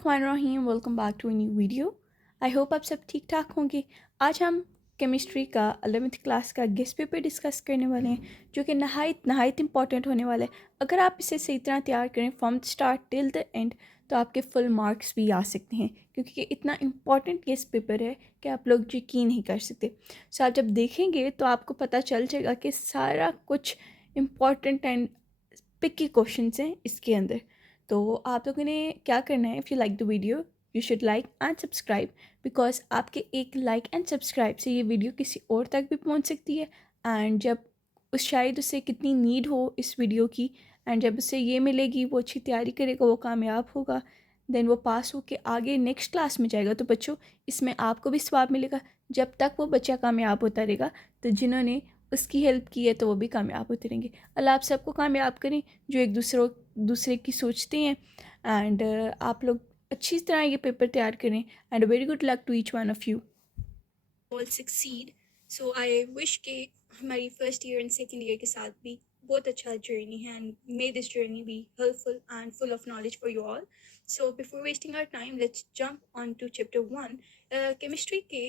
बिस्मिल्लाहिर्रहमानिर्रहीम। Welcome back to a new video. I hope आप सब ठीक ठाक होंगे। आज हम केमिस्ट्री का 11th क्लास का गेस्ट पेपर डिस्कस करने वाले हैं, जो कि नहायत इंपॉर्टेंट होने वाला है। अगर आप इसे सही तरह तैयार करें from the start till the end, तो आपके फुल मार्क्स भी आ सकते हैं, क्योंकि ये इतना इंपॉर्टेंट गेस्ट पेपर है कि आप लोग यकीन नहीं कर सकते। सो आप जब देखेंगे तो आपको पता चल जाएगा कि सारा कुछ इम्पॉर्टेंट एंड पिकी क्वेश्चन हैं इसके अंदर। तो आप लोगों ने क्या करना है, if you like the video you should like and subscribe, because आपके एक लाइक एंड सब्सक्राइब से ये वीडियो किसी और तक भी पहुंच सकती है। एंड जब शायद उसे कितनी नीड हो इस वीडियो की, एंड जब उसे ये मिलेगी, वो अच्छी तैयारी करेगा, वो कामयाब होगा, देन वो पास होके आगे नेक्स्ट क्लास में जाएगा। तो बच्चों, इसमें आपको भी सवाब मिलेगा। जब तक वो बच्चा कामयाब होता रहेगा, तो जिन्होंने उसकी हेल्प की है तो वो भी कामयाब होते रहेंगे। अल्लाह आप सबको कामयाब करें जो एक दूसरे की सोचते हैं। एंड आप लोग अच्छी तरह ये पेपर तैयार करें। And very good luck to each one of you all succeed. So I wish के हमारी first year and second year के साथ भी बहुत अच्छा जर्नी है, and may this journey be helpful and full of knowledge for you all. So before wasting our time, let's jump on to chapter 1 chemistry के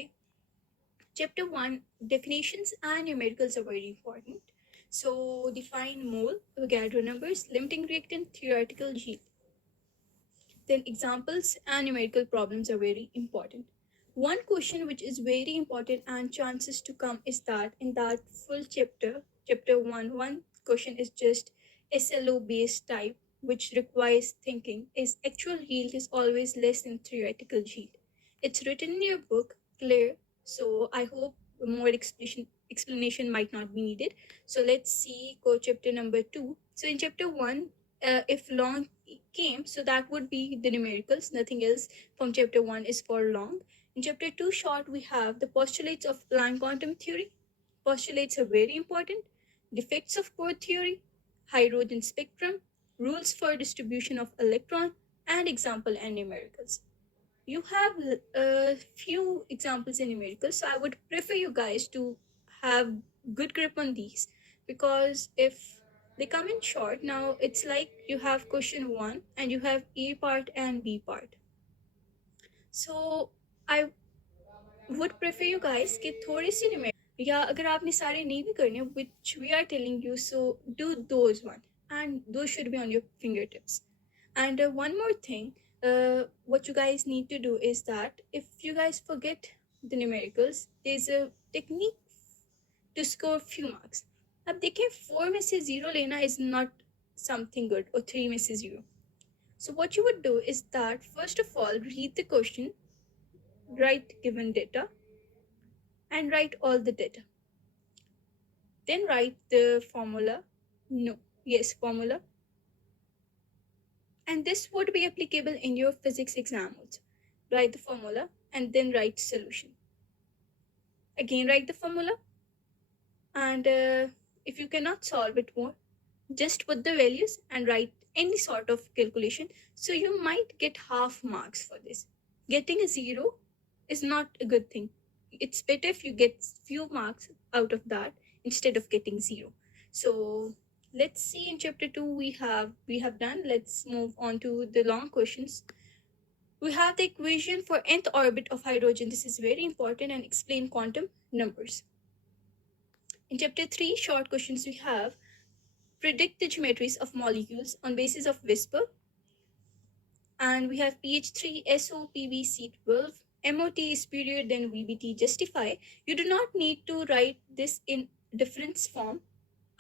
Chapter 1 Definitions and Numericals are very important. So, define mole, Avogadro numbers, limiting reactant, theoretical yield. Then, examples and numerical problems are very important. One question which is very important and chances to come is that in that full chapter, chapter 1, one question is just SLO based type, which requires thinking, is actual yield is always less than theoretical yield. It's written in your book, clear, so I hope more explanation might not be needed. So let's see go chapter number 2. So in chapter 1, if long came, so that would be the numericals, nothing else from chapter 1 is for long. In chapter 2 short, we have the postulates of line quantum theory. Postulates are very important. Defects of core theory, hydrogen spectrum, rules for distribution of electron, and example and numericals. You have a few examples in numericals, so I would prefer you guys to have good grip on these, because if they come in short, now it's like you have question 1 and you have A part and B part. So I would prefer you guys कि थोड़ी सी numerical, या अगर आपने सारे नहीं भी करने, which we are telling you, so do those one, and those should be on your fingertips. And one more thing, what you guys need to do is that if you guys forget the numericals, there's a technique to score few marks. अब देखें 4 में से 0 लेना is not something good, or 3 में से 0. So what you would do is that first of all read the question, write given data, and write all the data. Then write the formula. No, yes, formula. And this would be applicable in your physics exam also. Write the formula and then write solution. Again, write the formula. And if you cannot solve it more, just put the values and write any sort of calculation. So you might get half marks for this. Getting a 0 is not a good thing. It's better if you get few marks out of that instead of getting 0. So let's see, in chapter 2 we have done. Let's move on to the long questions. We have the equation for nth orbit of hydrogen. This is very important, and explain quantum numbers. In chapter 3 short questions, we have predict the geometries of molecules on basis of whisper. And we have pH3 SOPBC12. MOT is superior than VBT. Justify. You do not need to write this in difference form.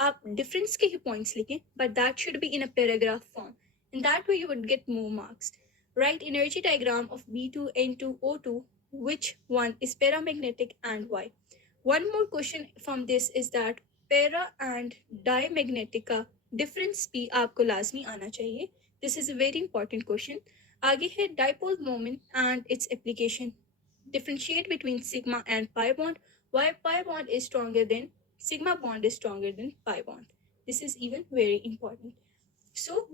आप difference के ही points लिखें, but that should be in a paragraph form. In that way, you would get more marks. Write energy diagram of B2N2O2. Which one is paramagnetic and why? One more question from this is that para and diamagnetic का difference भी आपको लाजमी आना चाहिए. This is a very important question. आगे है dipole moment and its application. Differentiate between sigma and pi bond. Why pi bond is stronger than sigma bond is stronger than pi bond. This is even very important. So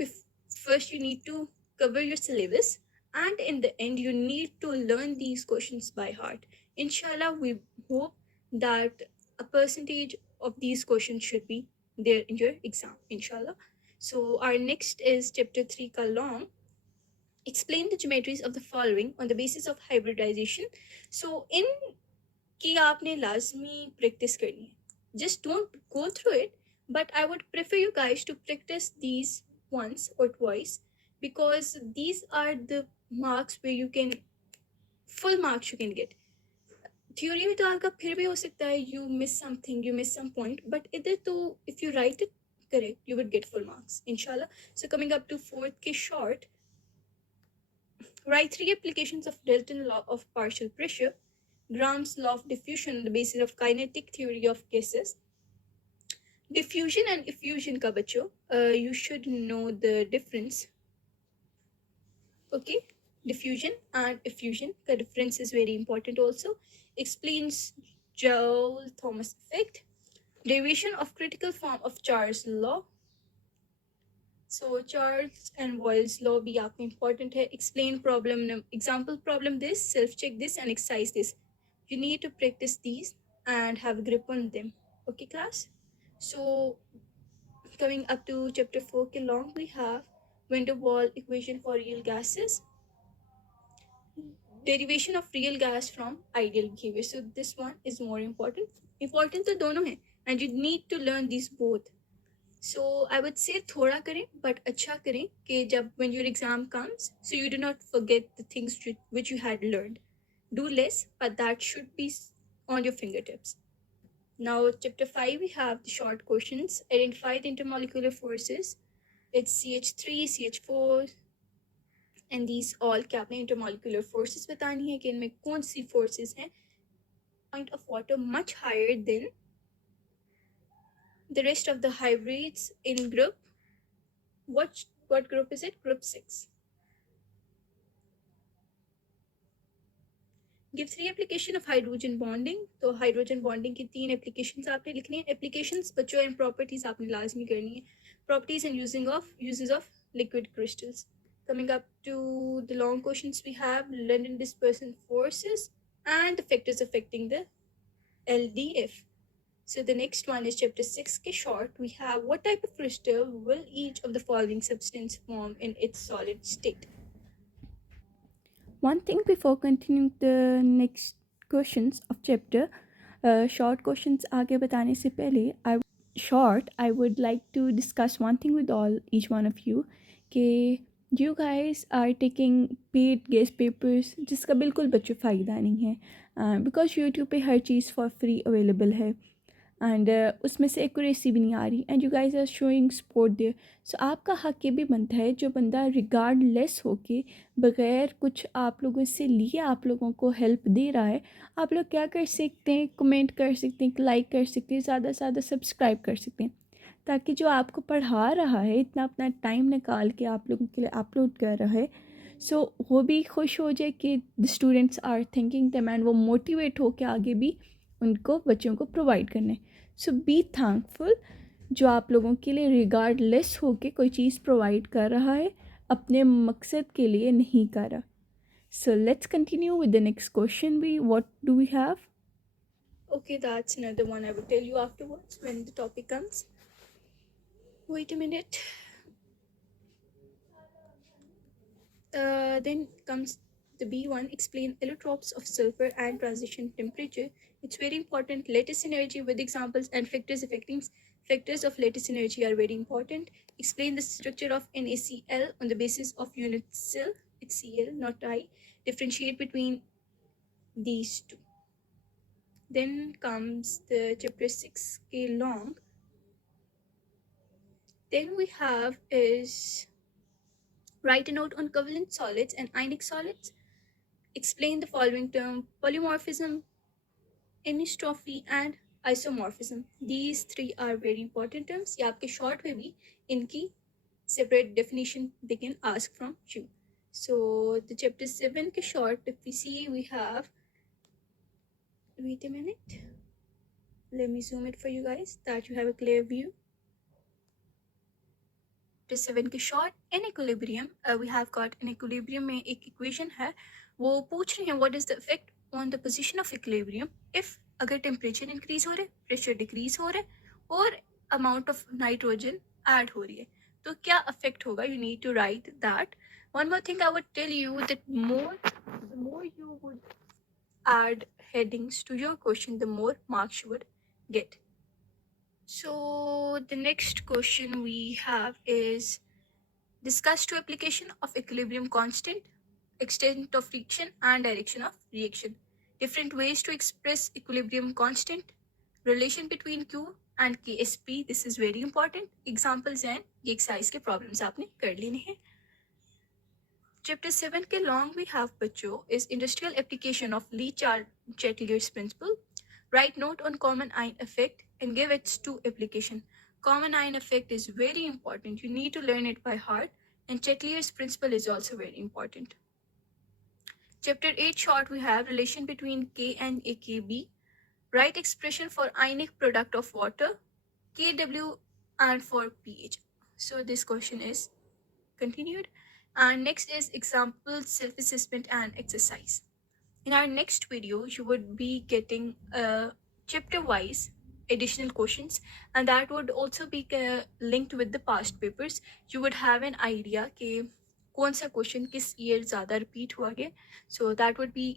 first you need to cover your syllabus, and in the end you need to learn these questions by heart. Inshallah, we hope that a percentage of these questions should be there in your exam, inshallah. So our next is chapter 3 ka long. explain the geometries of the following on the basis of hybridization. So in कि आपने लाजमी practice करनी है. Just don't go through it, but I would prefer you guys to practice these once or twice, because these are the marks where you can full marks you can get. Theory में तो आपका फिर भी हो सकता है you miss something, you miss some point, but इधर तो if you write it correct, you would get full marks, inshallah. So coming up to fourth के short, write 3 applications of Dalton law of partial pressure, Graham's law of diffusion on the basis of kinetic theory of gases. Diffusion and effusion ka bachcho, you should know the difference. Okay, diffusion and effusion ka difference is very important also. Explains Joule-Thomson effect. Derivation of critical form of Charles' law. So Charles and Boyle's law भी आपको important है. Explain problem, example problem this, self check this and exercise this. You need to practice these and have a grip on them. Okay class? So coming up to chapter 4 के long we have van der Waals equation for real gases, derivation of real gas from ideal behavior. So this one is more important. Important तो दोनों है and you need to learn these both. So I would say थोड़ा करें but अच्छा करें कि जब when your exam comes, so you do not forget the things which you had learned. Do less, but that should be on your fingertips. Now chapter 5 we have the short questions. Identify the intermolecular forces. It's CH3, CH4 and these all क्या आपने intermolecular forces बतानी है कि इनमें कौन सी forces हैं. Point of water much higher than the rest of the hybrids in group. What group is it? Group 6. Give 3 application of hydrogen bonding. तो hydrogen bonding की 3 applications आपने लिखनी है. Applications बच्चों and properties आपने लाजमी करनी है. Properties and uses of liquid crystals. Coming up to the long questions we have London dispersion forces and the factors affecting the LDF. So the next one is chapter 6 ke short. We have what type of crystal will each of the following substance form in its solid state. One thing before continuing the next questions of chapter, short questions आगे बताने से पहले I would like to discuss one thing with each one of you कि you guys are taking paid guest papers जिसका बिल्कुल बच्चों फ़ायदा नहीं है because YouTube पे हर चीज़ for free available है एंड उसमें से एक्यूरेसी भी नहीं आ रही and you guys are showing support there. So आपका हक ये भी बनता है जो बंदा रिगार्डलेस होके बग़ैर कुछ आप लोगों से लिए आप लोगों को हेल्प दे रहा है, आप लोग क्या कर सकते हैं, कमेंट कर सकते हैं, लाइक कर सकते हैं, ज़्यादा से ज़्यादा सब्सक्राइब कर सकते हैं, ताकि जो आपको पढ़ा रहा है इतना अपना टाइम निकाल के आप लोगों के लिए अपलोड कर रहा है, सो वो भी खुश हो जाए कि the students are thinking them and वो मोटिवेट हो के आगे भी उनको बच्चों को प्रोवाइड करने. सो बी थैंकफुल जो आप लोगों के लिए रिगार्डलेस हो के कोई चीज़ प्रोवाइड कर रहा है, अपने मकसद के लिए नहीं कर रहा. So let's continue with the next question. We what do we have? Okay, that's another one I will tell you afterwards when the topic comes. Wait a minute. Then comes the B1, explain allotropes of sulfur and transition temperature. It's very important. Lattice energy with examples and factors affecting factors of lattice energy are very important. Explain the structure of NaCl on the basis of unit cell. It's Cl, not I. Differentiate between these two. Then comes the chapter 6K long. Then we have is write a note on covalent solids and ionic solids. Explain the following term: polymorphism, anisotropy, and isomorphism. These 3 are very important terms. ये आपके short में भी इनकी separate definition they can ask from you. So the chapter 7 के short, if we see, we have, wait a minute, let me zoom it for you guys that you have a clear view. Chapter 7 के short, in equilibrium, we have got an equilibrium में एक equation है, वो पूछ रहे हैं what is the effect on the position of equilibrium if अगर temperature increase हो रहा है, pressure decrease हो रहा है और amount of nitrogen add हो रही है, तो क्या effect होगा. You need to write that One more thing I would tell you, that the more you would add headings to your question, the more marks you would get. So the next question we have is, discuss two application of equilibrium constant, extent of reaction and direction of reaction. Different ways to express equilibrium constant, relation between Q and KSP. This is very important. Examples and ये exercise के problems आपने कर लेने हैं. Chapter 7 के long we have बच्चों is industrial application of Lee-Chatterjee's principle. Write note on common ion effect and give its two application. Common ion effect is very important. You need to learn it by heart, and Chatterjee's principle is also very important. Chapter 8 short we have relation between K and AKB. Write expression for ionic product of water, Kw, and for pH. So this question is continued. And next is example, self-assessment and exercise. In our next video, you would be getting chapter-wise additional questions, and that would also be linked with the past papers. You would have an idea कि कौन सा question किस year ज़्यादा repeat हुआ है. So that would be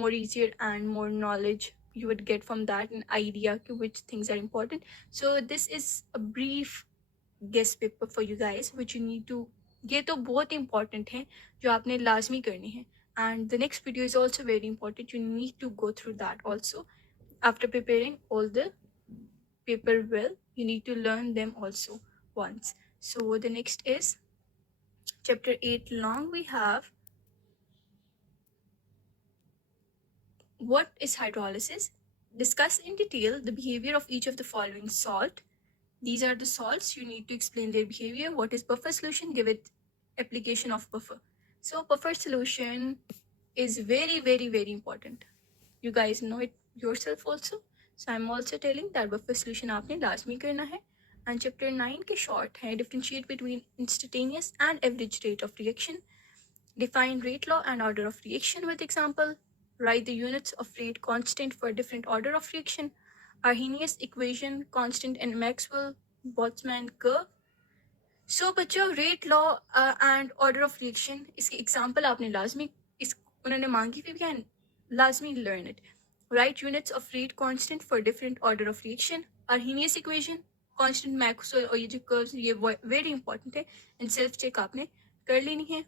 more easier and more knowledge you would get from that, an idea कि which things are important. So this is a brief guest paper for you guys which you need to, ये तो बहुत important है जो आपने लाजमी करनी है. And the next video is also very important. You need to go through that also. After preparing all the paper well, you need to learn them also once. So the next is chapter 8 long we have, what is hydrolysis? Discuss in detail the behavior of each of the following salt. These are the salts. You need to explain their behavior. What is buffer solution? Give it application of buffer. So buffer solution is very, very, very important. You guys know it yourself also. So I'm also telling that buffer solution आपने लाजमी करना है. And chapter 9 के short है, differentiate between instantaneous and average rate of reaction. Define rate law and order of reaction with example. Write the units of rate constant for different order of reaction. Arrhenius equation, constant and Maxwell Boltzmann curve. So बच्चों, rate law and order of reaction, इसकी example आपने लाजमी इस उन्होंने मांगी भी है, लाजमी learn it. Write units of rate constant for different order of reaction. Arrhenius equation, constant Maxwell और ये जो curves ये very important है, and self check आपने कर लेनी है.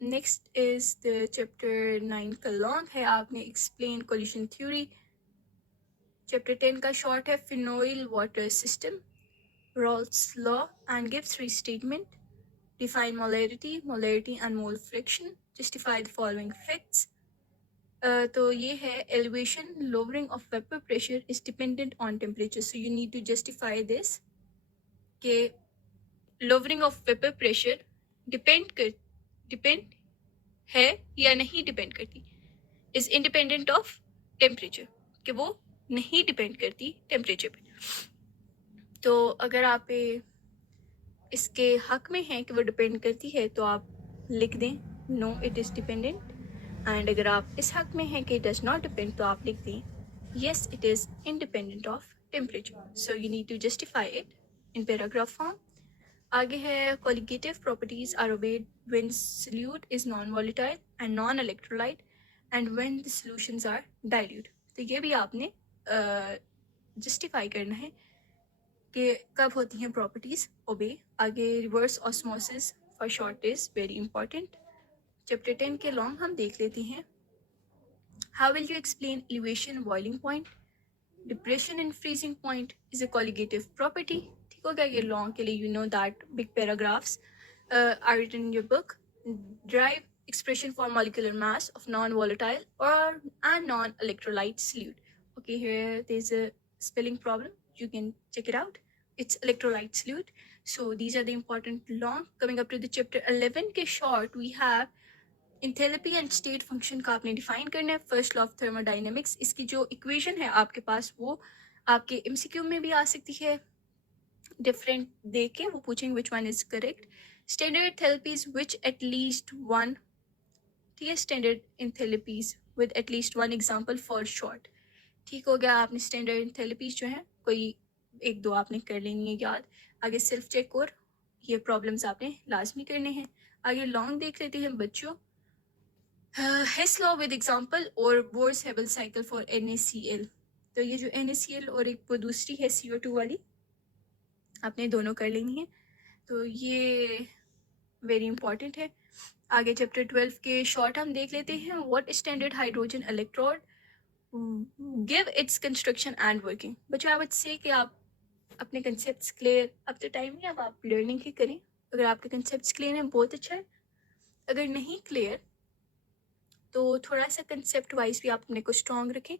Next is the chapter 9 का long है, आपने explain collision theory. Chapter 10 का short है, phenol water system, Rolle's law and Gibbs restatement. Define molarity and mole friction. Justify the following facts. तो ये है elevation, lowering of vapor pressure is dependent on temperature. So you need to justify this कि lowering of vapor pressure depend है या नहीं depend करती, is independent of temperature, कि वो नहीं depend करती temperature पे. तो अगर आप इसके हक में हैं कि वो डिपेंड करती है तो आप लिख दें no it is dependent, and अगर आप इस हक में हैं कि इट डज नॉट डिपेंड तो आप लिख दें yes it is independent of temperature. So you need to justify it in paragraph form. आगे है colligative properties are obeyed when solute is non volatile and non electrolyte and when the solutions are dilute. तो ये भी आपने justify करना है कि कब होती हैं प्रॉपर्टीज ओबे. आगे reverse osmosis for short is very important. Chapter 10 के लॉन्ग हम देख लेते हैं. How will you explain elevation boiling point? Depression in freezing point is a colligative property. ठीक हो गया ये लॉन्ग के लिए. You know that big paragraphs are written in your book. Drive expression for molecular mass of non-volatile and non-electrolyte solute. Okay, here there's a spelling problem. You can check it out. It's electrolyte solute. So these are the important long. Coming up to the chapter 11 के short, we have enthalpy and state function का आपने define करना है. First law of thermodynamics. इसकी जो equation है आपके पास वो आपके MCQ में भी आ सकती है. Different दे के वो पूछेंगे which one is correct. Standard enthalpies which at least one. ठीक है, standard enthalpies with at least one example for short. ठीक हो गया. आपने स्टैंडर्ड एंथैल्पीज जो है कोई एक दो आपने कर लेनी है याद. आगे सेल्फ चेक और ये प्रॉब्लम्स आपने लाजमी करने हैं. आगे लॉन्ग देख लेते हैं बच्चों। Hess law with example और Bohr-Haber cycle for NaCl। तो ये जो NaCl और एक वो दूसरी है CO2 वाली, आपने दोनों कर लेनी है, तो ये वेरी इंपॉर्टेंट है। आगे चैप्टर 12 के शॉर्ट हम देख लेते हैं। What standard hydrogen electrode, give its construction and working. बच्चों आई वुड से कि आप अपने कंसेप्ट्स क्लियर, अब तो टाइम नहीं, अब आप लर्निंग ही करें। अगर आपके कंसेप्ट्स क्लियर हैं बहुत अच्छा है, अगर नहीं क्लियर तो थोड़ा सा कंसेप्ट वाइज भी आप अपने को स्ट्रॉन्ग रखें,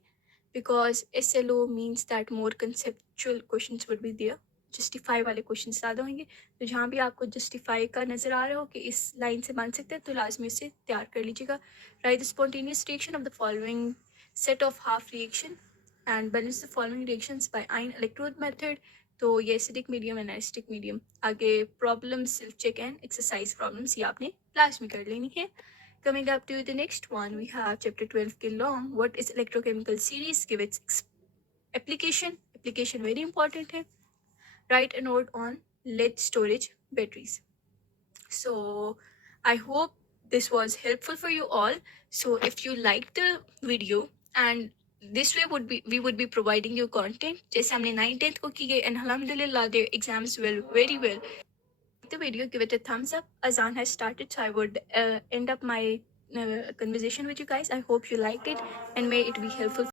because SLO means that more conceptual questions would be there, justify वाले क्वेश्चन ज़्यादा होंगे। तो जहाँ भी आपको जस्टिफाई का नज़र आ रहा हो कि इस लाइन से बन सकते हैं तो लाजमी उसे तैयार कर लीजिएगा। Write the spontaneous reaction of the following set of half reaction and balance the following reactions by ion electrode method. तो ये acidic medium and acidic medium. आगे problem self check and exercise problems, ये आपने class में कर लेनी है। Coming up to the next one, we have chapter 12 ke long. What is electrochemical series? Give its application. Application very important hai. Write a note on lead storage batteries. So I hope this was helpful for you all. So if you like the video, and this way we would be providing you content. जैसे हमने 9th 10th को की गई, and alhamdulillah their exams were very well. The video, give it a thumbs up. Azan has started, so I would end up my conversation with you guys. I hope you like it and may it be helpful